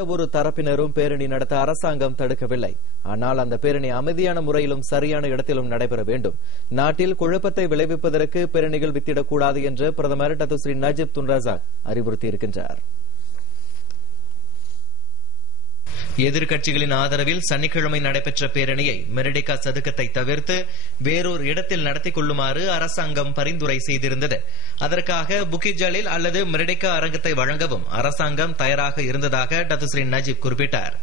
ஒரு தரப்பினரும் பேரணி நடத்த அரசாங்கம் தடுக்கவில்லை. ஆனால் அந்த பேரணி அமைதியான முறையிலும் சரியான இடத்திலும் நடைபெற வேண்டும். நாட்டில் குழப்பத்தை விளைவிப்பதற்கு பேரணிகள் வித்திடக்கூடாது என்று பிரதமர் டத்துஸ்ரீ நஜீப் துன் ரசாக் அறிவுறுத்தியிருக்கின்றார். எதிர்க்கட்சிகளின் ஆதரவில் சனிக்கிழமை நடைபெற்ற பேரணியை மெரடிகா சதுக்கத்தை தவிர்த்து வேறொரு இடத்தில் நடத்திக் கொள்ளுமாறு அரசாங்கம் பரிந்துரை செய்திருந்தது. அதற்காக புக்கிட் ஜலில் அல்லது மெரடிகா அரங்கத்தை வழங்கவும் அரசாங்கம் தயாராக இருந்ததாக டத்துஸ்ரீ நஜீப் குறிப்பிட்டார்.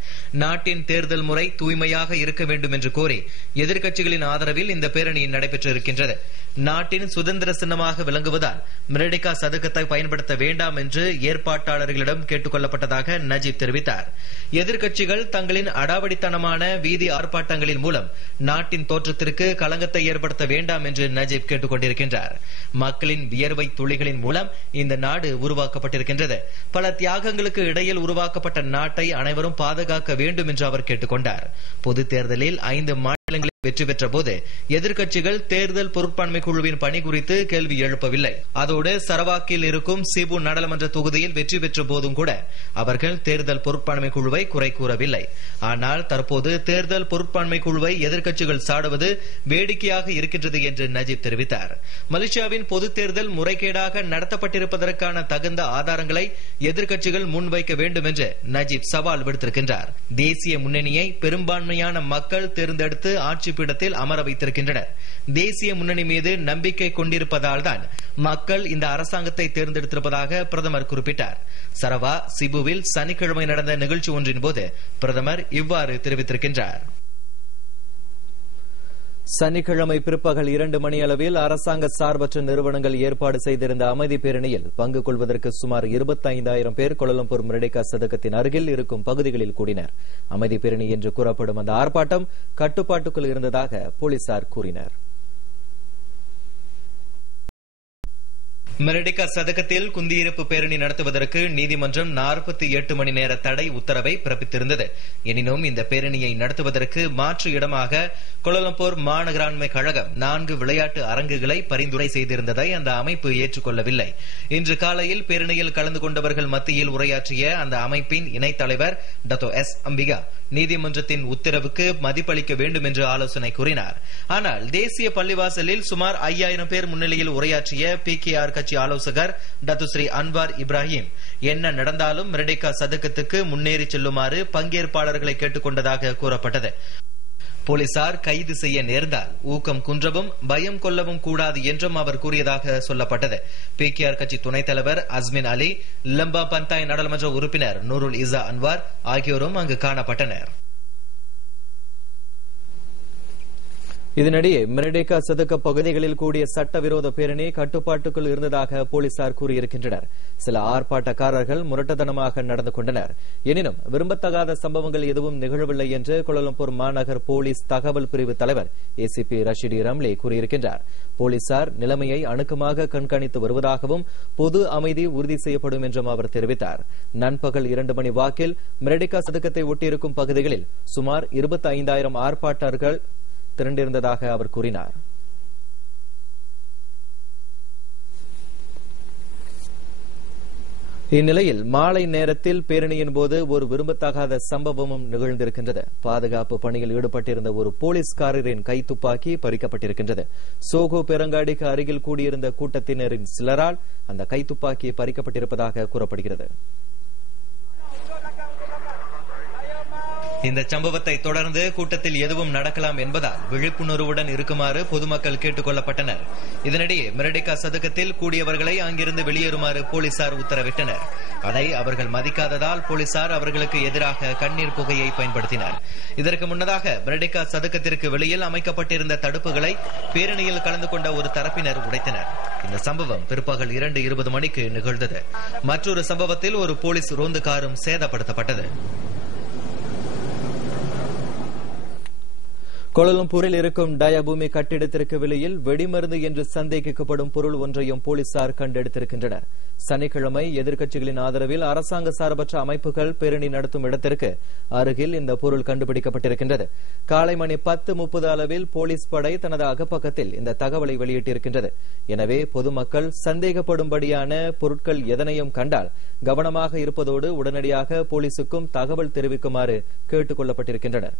நாட்டின் தேர்தல் முறை தூய்மையாக இருக்க வேண்டும் என்று கோரி எதிர்க்கட்சிகளின் ஆதரவில் இந்த பேரணி நடைபெற்றிருக்கின்றது. நாட்டின் சுதந்திர சின்னமாக விளங்குவதால் மெரடிகா சதுக்கத்தை பயன்படுத்த வேண்டாம் என்று ஏற்பாட்டாளர்களிடம் கேட்டுக் கொள்ளப்பட்டதாக நஜீப் தெரிவித்தார். எதிர்க்கட்சிகள் தங்களின் அடாவடித்தனமான வீதி ஆர்ப்பாட்டங்களின் மூலம் நாட்டின் தோற்றத்திற்கு களங்கத்தை ஏற்படுத்த வேண்டாம் என்று நஜீப் கேட்டுக் கொண்டிருக்கின்றார். மக்களின் வியர்வை துளிகளின் மூலம் இந்த நாடு உருவாக்கப்பட்டிருக்கின்றது. பல தியாகங்களுக்கு இடையில் உருவாக்கப்பட்ட நாட்டை அனைவரும் பாதுகாக்க வேண்டும் என்று அவர் கேட்டுக் கொண்டார். பொதுத் தேர்தலில் 5 மாநிலங்களில் வெற்றி பெற்ற போது எதிர்க்கட்சிகள் தேர்தல் பொருட்பான்மை குழுவின் பணி குறித்து கேள்வி எழுப்பவில்லை. அதோடு சரவாக்கில் இருக்கும் சிபு நாடாளுமன்ற தொகுதியில் வெற்றி பெற்ற போதும் கூட அவர்கள் தேர்தல் பொருட்பான்மை குழுவை குறை கூறவில்லை. ஆனால் தற்போது தேர்தல் பொருட்பான்மை குழுவை எதிர்க்கட்சிகள் சாடுவது வேடிக்கையாக இருக்கின்றது என்று நஜீப் தெரிவித்தார். மலேசியாவின் பொதுத் தேர்தல் முறைகேடாக நடத்தப்பட்டிருப்பதற்கான தகுந்த ஆதாரங்களை எதிர்க்கட்சிகள் முன்வைக்க வேண்டும் என்று நஜீப் சவால் விடுத்திருக்கின்றார். தேசிய முன்னணியை பெரும்பான்மையான மக்கள் தேர்ந்தெடுத்து ஆட்சி பீடத்தில் அமர வைத்திருக்கின்றனர். தேசிய முன்னணி மீது நம்பிக்கை கொண்டிருப்பதால் தான் மக்கள் இந்த அரசாங்கத்தை தேர்ந்தெடுத்திருப்பதாக பிரதமர் குறிப்பிட்டார். சரவா சிபுவில் சனிக்கிழமை நடந்த நிகழ்ச்சி ஒன்றின் போது பிரதமர் இவ்வாறு தெரிவித்திருக்கின்றார். சனிக்கிழமை பிற்பகல் 2 மணி அளவில் அரசாங்க சார்பற்ற நிறுவனங்கள் ஏற்பாடு செய்திருந்த அமைதி பேரணியில் பங்கு கொள்வதற்கு சுமார் 25,000 பேர் கோலாலம்பூர் மெரடிகா சதுக்கத்தின் அருகில் இருக்கும் பகுதிகளில் கூடினர். அமைதி பேரணி என்று கூறப்படும் அந்த ஆர்ப்பாட்டம் கட்டுப்பாட்டுக்குள் இருந்ததாக போலீசார் கூறினர். மெரடிகா சதுக்கத்தில் குந்தியிருப்பு பேரணி நடத்துவதற்கு நீதிமன்றம் 48 மணி நேர தடை உத்தரவை பிறப்பித்திருந்தது. எனினும் இந்த பேரணியை நடத்துவதற்கு மாற்று இடமாக கோலாலம்பூர் மாநகராண்மை கழகம் 4 விளையாட்டு அரங்குகளை பரிந்துரை செய்திருந்ததை அந்த அமைப்பு ஏற்றுக்கொள்ளவில்லை. இன்று காலையில் பேரணியில் கலந்து கொண்டவர்கள் மத்தியில் உரையாற்றிய அந்த அமைப்பின் இணைத் தலைவர் டத்தோ எஸ் அம்பிகா நீதிமன்றத்தின் உத்தரவுக்கு மதிப்பளிக்க வேண்டும் என்று ஆலோசனை கூறினார். ஆனால் தேசிய பள்ளிவாசலில் சுமார் 5000 பேர் முன்னிலையில் உரையாற்றிய PKR கட்சி ஆலோசகர் டத்துஸ்ரீ அன்வார் இப்ராஹிம் என்ன நடந்தாலும் மெரடிகா சதுக்கத்துக்கு முன்னேறி செல்லுமாறு பங்கேற்பாளர்களை கேட்டுக் கொண்டதாக கூறப்பட்டது. போலீசார் கைது செய்ய நேர்ந்தால் ஊக்கம் குன்றவும் பயம் கொள்ளவும் கூடாது என்றும் அவர் கூறியதாக சொல்லப்பட்டது. PKR கட்சி துணைத் தலைவர் அஸ்மின் அலி, லம்பா பந்தாய் நாடாளுமன்ற உறுப்பினர் நூருல் இசா அன்வார் ஆகியோரும் அங்கு காணப்பட்டனர். இதனிடையே மெரடிகா சதுக்க பகுதிகளில் கூடிய சட்டவிரோத பேரணி கட்டுப்பாட்டுக்குள் இருந்ததாக போலீசார் கூறியிருக்கின்றனர். சில ஆர்ப்பாட்டக்காரர்கள் முரட்டுத்தனமாக நடந்து கொண்டனர். எனினும் விரும்பத்தகாத சம்பவங்கள் எதுவும் நிகழவில்லை என்று கோலாலம்பூர் மாநகர் போலீஸ் தகவல் பிரிவு தலைவர் ACP ரஷிடி ரம்லே கூறியிருக்கின்றார். போலீசார் நிலைமையை அணுக்கமாக கண்காணித்து வருவதாகவும் பொது அமைதி உறுதி செய்யப்படும் என்றும் அவர் தெரிவித்தார். நண்பகல் 2 மணி வாக்கில் மெரடிகா சதுக்கத்தை ஒட்டியிருக்கும் பகுதிகளில் சுமார் 25,000 ஆர்ப்பாட்டர்கள் திரண்டிருந்ததாக அவர் கூறினார். இந்நிலையில் மாலை நேரத்தில் பேரணியின் போது ஒரு விரும்பத்தகாத சம்பவமும் நிகழ்ந்திருக்கின்றது. பாதுகாப்பு பணியில் ஈடுபட்டிருந்த ஒரு போலீஸ்காரரின் கைத்துப்பாக்கி பறிக்கப்பட்டிருக்கின்றது. சோகோ பெரங்காடிக்கு அருகில் கூடியிருந்த கூட்டத்தினரின் சிலரால் அந்த கைத்துப்பாக்கி பறிக்கப்பட்டிருப்பதாக கூறப்படுகிறது. இந்த சம்பவத்தை தொடர்ந்து கூட்டத்தில் எதுவும் நடக்கலாம் என்பதால் விழிப்புணர்வுடன் இருக்குமாறு பொதுமக்கள் கேட்டுக் கொள்ளப்பட்டனர். இதனிடையே மெரடிகா சதுக்கத்தில் கூடியவர்களை அங்கிருந்து வெளியேறுமாறு போலீசார் உத்தரவிட்டனர். அதை அவர்கள் மதிக்காததால் போலீசார் அவர்களுக்கு எதிராக கண்ணீர் புகையை பயன்படுத்தினர். இதற்கு முன்னதாக மெரடிகா சதுக்கத்திற்கு வெளியில் அமைக்கப்பட்டிருந்த தடுப்புகளை பேரணியில் கலந்து கொண்ட ஒரு தரப்பினர் உடைத்தனர். இந்த சம்பவம் பிற்பகல் 2:20 மணிக்கு நிகழ்ந்தது. மற்றொரு சம்பவத்தில் ஒரு போலீஸ் ரோந்து காரும் சேதப்படுத்தப்பட்டது. கோலாலம்பூரில் இருக்கும் டயாபூமி கட்டிடத்திற்கு வெளியில் வெடிமருந்து என்று சந்தேகிக்கப்படும் பொருள் ஒன்றையும் போலீசார் கண்டெடுத்திருக்கின்றனர். சனிக்கிழமை எதிர்க்கட்சிகளின் ஆதரவில் அரசாங்க சார்பற்ற அமைப்புகள் பேரணி நடத்தும் இடத்திற்கு அருகில் இந்த பொருள் கண்டுபிடிக்கப்பட்டிருக்கின்றது. காலை மணி 10:30 அளவில் போலீஸ் படை தனது அகப்பக்கத்தில் இந்த தகவலை வெளியிட்டிருக்கின்றது. எனவே பொதுமக்கள் சந்தேகப்படும்படியான பொருட்கள் எதனையும் கண்டால் கவனமாக இருப்பதோடு உடனடியாக போலீசுக்கும் தகவல் தெரிவிக்குமாறு கேட்டுக் கொள்ளப்பட்டிருக்கின்றனர்.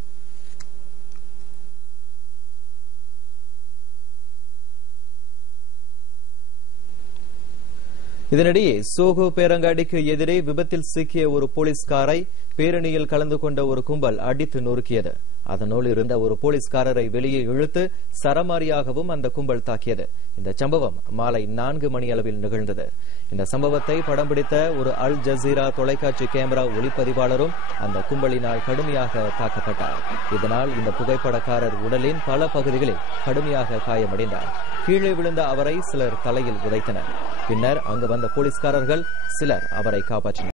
இதனிடையே சோகோ பேரங்காடிக்கு எதிரே விபத்தில் சிக்கிய ஒரு போலீஸ்காரை பேரணியில் கலந்து கொண்ட ஒரு கும்பல் அடித்து நொறுக்கியது. அதனுள் இருந்த ஒரு போலீஸ்காரரை வெளியே இழுத்து சரமாரியாகவும் அந்த கும்பல் தாக்கியது. இந்த சம்பவம் மாலை 4 மணி அளவில் நிகழ்ந்தது. இந்த சம்பவத்தை படம் பிடித்த ஒரு அல் ஜசீரா தொலைக்காட்சி கேமரா ஒளிப்பதிவாளரும் அந்த கும்பலினால் கடுமையாக தாக்கப்பட்டார். இதனால் இந்த புகைப்படக்காரர் உடலின் பல பகுதிகளில் கடுமையாக காயமடைந்தார். கீழே விழுந்த அவரை சிலர் தலையில் உதைத்தனர். பின்னர் அங்கு வந்த போலீஸ்காரர்கள் சிலர் அவரை காப்பாற்றினர்.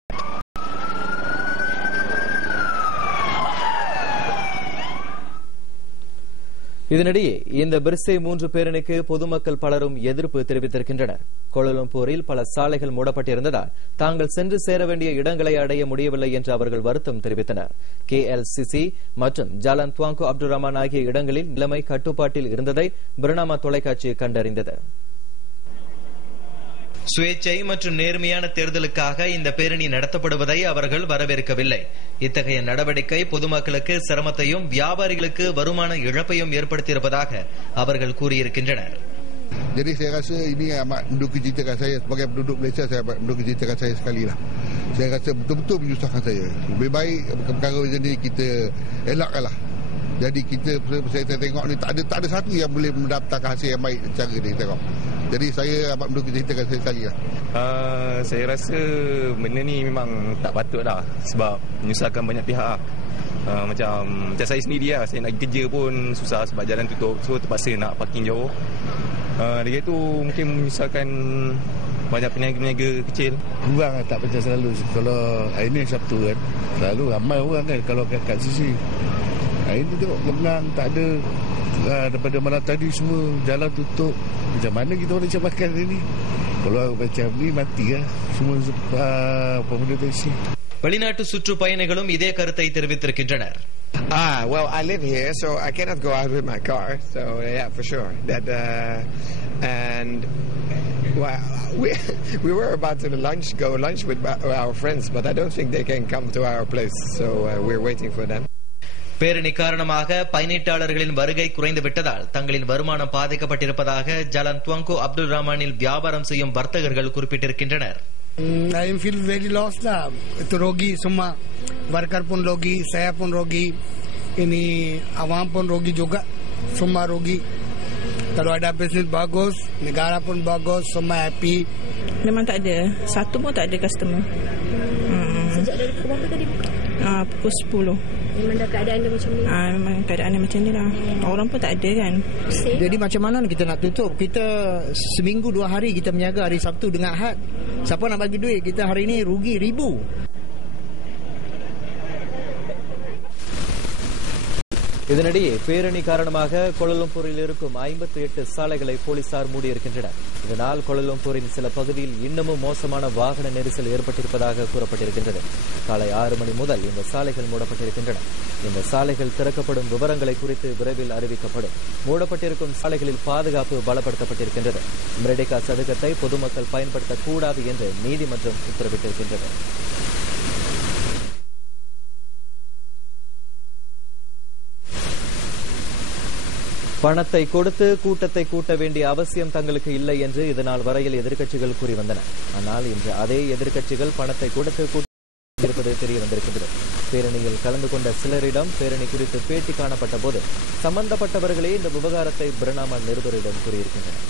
இதனிடையே இந்த பிர்சே 3 பேரணிக்கு பொதுமக்கள் பலரும் எதிர்ப்பு தெரிவித்திருக்கின்றனர். கோலாலம்பூரில் பல சாலைகள் மூடப்பட்டிருந்ததால் தாங்கள் சென்று சேர வேண்டிய இடங்களை அடைய முடியவில்லை என்று அவர்கள் வருத்தம் தெரிவித்தனர். KLCC மற்றும் ஜாலான் துவாங்கு அப்துல் ரஹ்மான் ஆகிய இடங்களில் நிலைமை கட்டுப்பாட்டில் இருந்ததை பிரணாமா தொலைக்காட்சி கண்டறிந்தது. சுயேச்சை மற்றும் நேர்மையான தேர்தலுக்காக இந்த பேரணி நடத்தப்படுவதை அவர்கள் வரவேற்கவில்லை. இத்தகைய நடவடிக்கை பொதுமக்களுக்கு சிரமத்தையும் வியாபாரிகளுக்கு வருமான இழப்பையும் ஏற்படுத்தியிருப்பதாக அவர்கள் கூறியிருக்கின்றனர். Jadi saya rasa ini amat menduka-citakan saya sebagai penduduk Malaysia, saya amat menduka-citakan saya sekali lah. Saya rasa betul-betul menyusahkan saya. Lebih baik perkara macam ni kita elakkanlah. Jadi kita saya tengok ni tak ada satu yang boleh mendapatkan hasil yang baik cara ni tengok. Jadi saya amat menduka-citakan saya sekali lah. Saya rasa benda ni memang tak patut lah sebab menyusahkan banyak pihak. Macam saya sendiri lah, saya nak kerja pun susah sebab jalan tutup, so terpaksa nak parking jauh. Dengan itu mungkin menyusahkan banyak peniaga-peniaga kecil. Kurang tak macam selalu. Kalau hari ni Sabtu kan, selalu ramai orang kan kalau kat sisi. Hari ni tengok lengang, tak ada. Daripada malam tadi semua jalan tutup. Macam mana kita boleh cepatkan hari ni? Kalau macam ni mati lah semua pemuda taksi. வெளிநாட்டு சுற்றுப்பயணிகளும் இதே கருத்தை தெரிவித்திருக்கின்றனர். Well, I live here, so I cannot go out with my car. So yeah, for sure. That and well, we were about to go lunch with our friends, but I don't think they can come to our place. So we're waiting for them. பேரணி காரணமாக பயணீட்டாளர்களின் வருகை குறைந்து விட்டதால் தங்களின் வருமானம் பாதிக்கப்பட்டிருப்பதாக Jalan துவாங்கு Abdul ரஹ்மானில் வியாபாரம் செய்யும் வர்த்தகர்கள் குறிப்பிட்டிருக்கின்றனர். I feel very lost lah. Itu rugi semua. Worker pun rugi, saya pun rugi. Ini awam pun rugi juga. Semua rugi. Kalau ada bisnes bagus, negara pun bagus, semua happy. Memang tak ada. Satu pun tak ada customer. Sejak dari pukul berapa tadi buka? Pukul 10. Memang dah keadaan dia macam ni? Memang keadaan dia macam ni lah. Orang pun tak ada kan. Jadi macam mana kita nak tutup? Kita seminggu 2 hari kita berniaga, hari Sabtu dengan Ahad. Siapa nak bagi duit? Kita hari ni rugi 1000. இதனிடையே பேரணி காரணமாக கோலாலம்பூரில் இருக்கும் 58 சாலைகளை போலீசார் மூடியிருக்கின்றனர். இதனால் கோலாலம்பூரின் சில பகுதியில் இன்னமும் மோசமான வாகன நெரிசல் ஏற்பட்டிருப்பதாக கூறப்பட்டிருக்கின்றது. காலை 6 மணி முதல் இந்த சாலைகள் மூடப்பட்டிருக்கின்றன. இந்த சாலைகள் திறக்கப்படும் விவரங்களை குறித்து விரைவில் அறிவிக்கப்படும். மூடப்பட்டிருக்கும் சாலைகளில் பாதுகாப்பு பலப்படுத்தப்பட்டிருக்கின்றது. மெர்டேகா சதுக்கத்தை பொதுமக்கள் பயன்படுத்தக்கூடாது என்று நீதிமன்றம் உத்தரவிட்டிருக்கின்றது. பணத்தை கொடுத்து கூட்டத்தை கூட்ட வேண்டிய அவசியம் தங்களுக்கு இல்லை என்று இதனால் வரையில் எதிர்க்கட்சிகள் கூறி வந்தன. ஆனால் இன்று அதே எதிர்க்கட்சிகள் பணத்தை கொடுத்து கூட்டிருப்பது தெரிய வந்திருக்கிறது. பேரணியில் கலந்து கொண்ட சிலரிடம் பேரணி குறித்து பேட்டி காணப்பட்ட போது சம்பந்தப்பட்டவர்களே இந்த விவகாரத்தை பிரணாமா நிருபரிடம் கூறியிருக்கின்றனர்.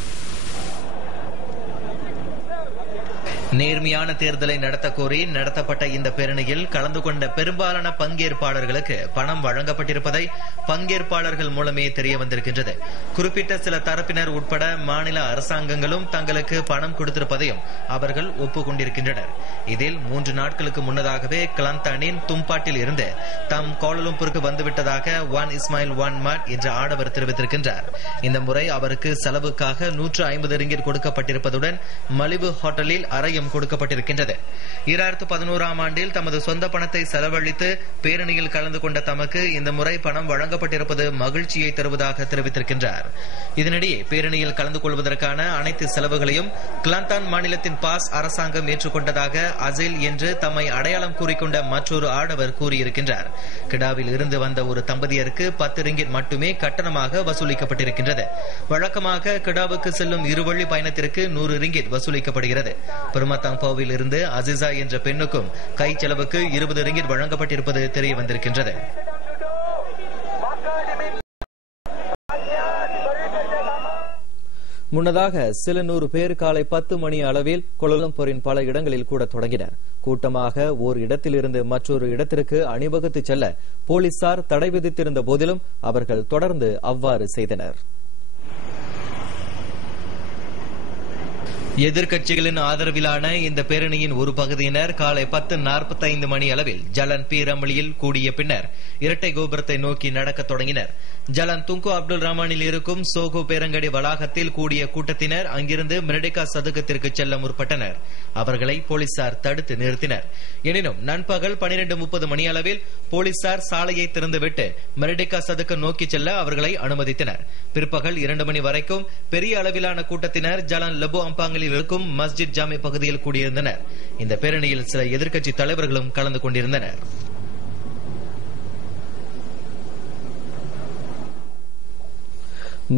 நேர்மையான தேர்தலை நடத்த கோரி நடத்தப்பட்ட இந்த பேரணியில் கலந்து கொண்ட பெரும்பாலான பங்கேற்பாளர்களுக்கு பணம் வழங்கப்பட்டிருப்பதை பங்கேற்பாளர்கள் மூலமே தெரிய வந்திருக்கின்றது. குறிப்பிட்ட சில தரப்பினர் உட்பட மாநில அரசாங்கங்களும் தங்களுக்கு பணம் கொடுத்திருப்பதையும் அவர்கள் ஒப்புக்கொண்டிருக்கின்றனர். இதில் 3 நாட்களுக்கு முன்னதாகவே கிளாந்தானின் தும்பாட்டில் இருந்து தாம் கோலாலம்பூருக்கு வந்துவிட்டதாக வான் இஸ்மாயில் வான் மாட் என்ற ஆடவர் தெரிவித்திருக்கின்றார். இந்த முறை அவருக்கு செலவுக்காக 150 ரிங்கிட் கொடுக்கப்பட்டிருப்பதுடன் மலிவு ஹோட்டலில் அறையும் கொடுக்கப்பட்டிருக்கின்றது. 2011ஆம் ஆண்டில் தமது சொந்த பணத்தை செலவழித்து பேரணியில் கலந்து கொண்ட தமக்கு இந்த முறை பணம் வழங்கப்பட்டிருப்பது மகிழ்ச்சியை தருவதாக தெரிவித்திருக்கின்றார். இதனிடையே பேரணியில் கலந்து கொள்வதற்கான அனைத்து செலவுகளையும் கிளாந்தான் மாநிலத்தின் பாஸ் அரசாங்கம் ஏற்றுக்கொண்டதாக அசில் என்று தம்மை அடையாளம் கூறிக்கொண்ட மற்றொரு ஆடவர் கூறியிருக்கின்றார். கிடாவில் இருந்து வந்த ஒரு தம்பதியருக்கு 10 ரிங்கிட் மட்டுமே கட்டணமாக வசூலிக்கப்பட்டிருக்கின்றது. வழக்கமாக கிடாவுக்கு செல்லும் இருவழி பயணத்திற்கு 100 ரிங்கிட் வசூலிக்கப்படுகிறது. பெருமத்தாங்பாவில் இருந்து அசிசா என்ற பெண்ணுக்கும் கை செலவுக்கு 20 ரிங்கிட் வழங்கப்பட்டிருப்பது தெரிய வந்திருக்கின்றது. முன்னதாக சில 100 பேர் காலை 10 மணி அளவில் கோலாலம்பூரின் பல இடங்களில் கூட தொடங்கினர். கூட்டமாக ஓர் இடத்திலிருந்து மற்றொரு இடத்திற்கு அணிவகுத்து செல்ல போலீசார் தடை விதித்திருந்த போதிலும் அவர்கள் தொடர்ந்து அவ்வாறு செய்தனர். எதிர்க்கட்சிகளின் ஆதரவிலான இந்த பேரணியின் ஒரு பகுதியினர் காலை 10:45 மணி அளவில் ஜலன் பீரமளியில் கூடிய பின்னர் இரட்டை கோபுரத்தை நோக்கி நடக்க தொடங்கினர். ஜலன் துங்கு அப்துல் ரஹ்மானில் இருக்கும் சோகோ பேரங்கடி வளாகத்தில் கூடிய கூட்டத்தினர் அங்கிருந்து மெர்டேகா சதுக்கத்திற்கு செல்ல முற்பட்டனர். அவர்களை போலீசார் தடுத்து நிறுத்தினர். எனினும் நண்பகல் 12:30 மணி அளவில் போலீசார் சாலையை திறந்துவிட்டு மெர்டேகா சதுக்கம் நோக்கி செல்ல அவர்களை அனுமதித்தனர். பிற்பகல் 2 மணி வரைக்கும் பெரிய அளவிலான கூட்டத்தினர் ஜலன் லெபோ அம்பாங்கில் இருக்கும் மஸ்ஜித் ஜாமி பகுதியில் கூடியிருந்தனர். இந்த பேரணியில் சில எதிர்க்கட்சி தலைவர்களும் கலந்து கொண்டிருந்தனர்.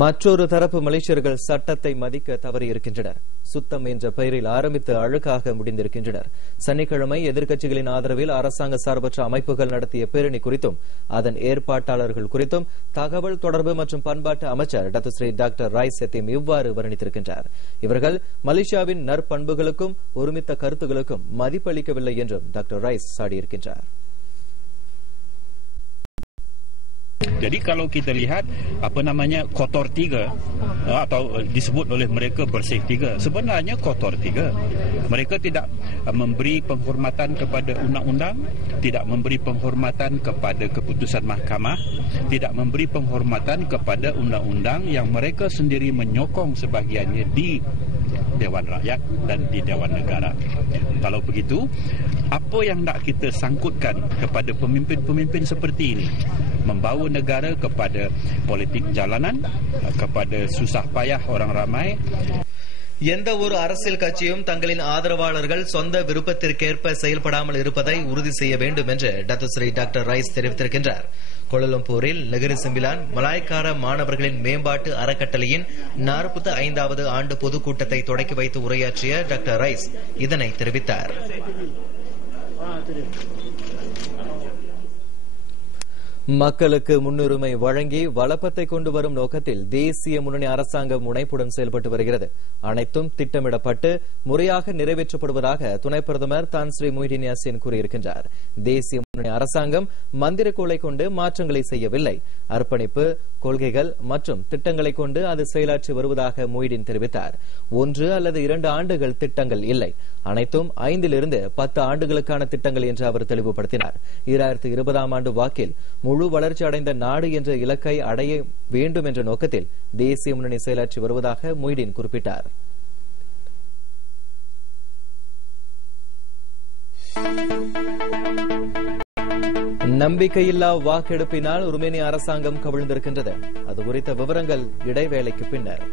மற்றொரு தரப்பு மலேசியர்கள் சட்டத்தை மதிக்க தவறியிருக்கின்றனர். சுத்தம் என்ற பெயரில் ஆரம்பித்து அழுக்காக முடிந்திருக்கின்றனர். சனிக்கிழமை எதிர்க்கட்சிகளின் ஆதரவில் அரசாங்க சார்பற்ற அமைப்புகள் நடத்திய பேரணி குறித்தும் அதன் ஏற்பாட்டாளர்கள் குறித்தும் தகவல் தொடர்பு மற்றும் பண்பாட்டு அமைச்சர் டாக்டர் ராய்ஸ் செத்தீம் இவ்வாறு வர்ணித்திருக்கின்றார். இவர்கள் மலேசியாவின் நற்பண்புகளுக்கும் ஒருமித்த கருத்துகளுக்கும் மதிப்பளிக்கவில்லை என்றும் டாக்டர் ராய்ஸ் சாடியிருக்கின்றார். Jadi kalau kita lihat kotor 3 atau disebut oleh mereka bersih 3, sebenarnya kotor 3. Mereka tidak memberi penghormatan kepada undang-undang, tidak memberi penghormatan kepada keputusan mahkamah, tidak memberi penghormatan kepada undang-undang yang mereka sendiri menyokong sebahagiannya di Dewan Rakyat dan di Dewan Negara. Kalau begitu, apa yang nak kita sangkutkan kepada pemimpin-pemimpin seperti ini? Membawa negara kepada politik jalanan, kepada susah payah orang ramai. எந்த ஒரு அரசியல் கட்சியும் தங்களின் ஆதரவாளர்கள் சொந்த விருப்பத்திற்கேற்ப செயல்படாமல் இருப்பதை உறுதி செய்ய வேண்டும் என்று டாக்டர் ரைஸ் தெரிவித்திருக்கின்றார். கோலாலம்பூரில் நெகிரி சிம்பிலான் மலாய்க்கார மாணவர்களின் மேம்பாட்டு அறக்கட்டளையின் 45வது ஆண்டு பொதுக்கூட்டத்தை தொடக்கி வைத்து உரையாற்றிய டாக்டர் ரைஸ் இதனை தெரிவித்தார். மக்களுக்கு முன்னுரிமை வழங்கி வளப்பத்தை கொண்டு வரும் நோக்கத்தில் தேசிய முன்னணி அரசாங்கம் முனைப்புடன் செயல்பட்டு வருகிறது. அனைத்தும் திட்டமிடப்பட்டு முறையாக நிறைவேற்றப்படுவதாக துணை பிரதமர் தான் ஸ்ரீ முஹிடின் யாசின் கூறியிருக்கின்றார். தேசிய முன்னணி அரசாங்கம் மந்திரக்கோளை கொண்டு மாற்றங்களை செய்யவில்லை. அர்ப்பணிப்பு, கொள்கைகள் மற்றும் திட்டங்களை கொண்டு அது செயலாற்றி வருவதாக முஹிடின் தெரிவித்தார். 1 அல்லது 2 ஆண்டுகள் திட்டங்கள் இல்லை, அனைத்தும் 5 to 10 ஆண்டுகளுக்கான திட்டங்கள் என்று அவர் தெளிவுபடுத்தினார். 2020ஆம் ஆண்டு வாக்கில் முழு வளர்ச்சி அடைந்த நாடு என்ற இலக்கை அடைய வேண்டும் என்ற நோக்கத்தில் தேசிய முன்னணி செயலாற்றி வருவதாக முஹிடின் குறிப்பிட்டார். நம்பிக்கையில்லா வாக்கெடுப்பினால் ருமேனிய அரசாங்கம் கவிழ்ந்திருக்கின்றது. அது குறித்த விவரங்கள் இடைவேளைக்கு பின்னர்.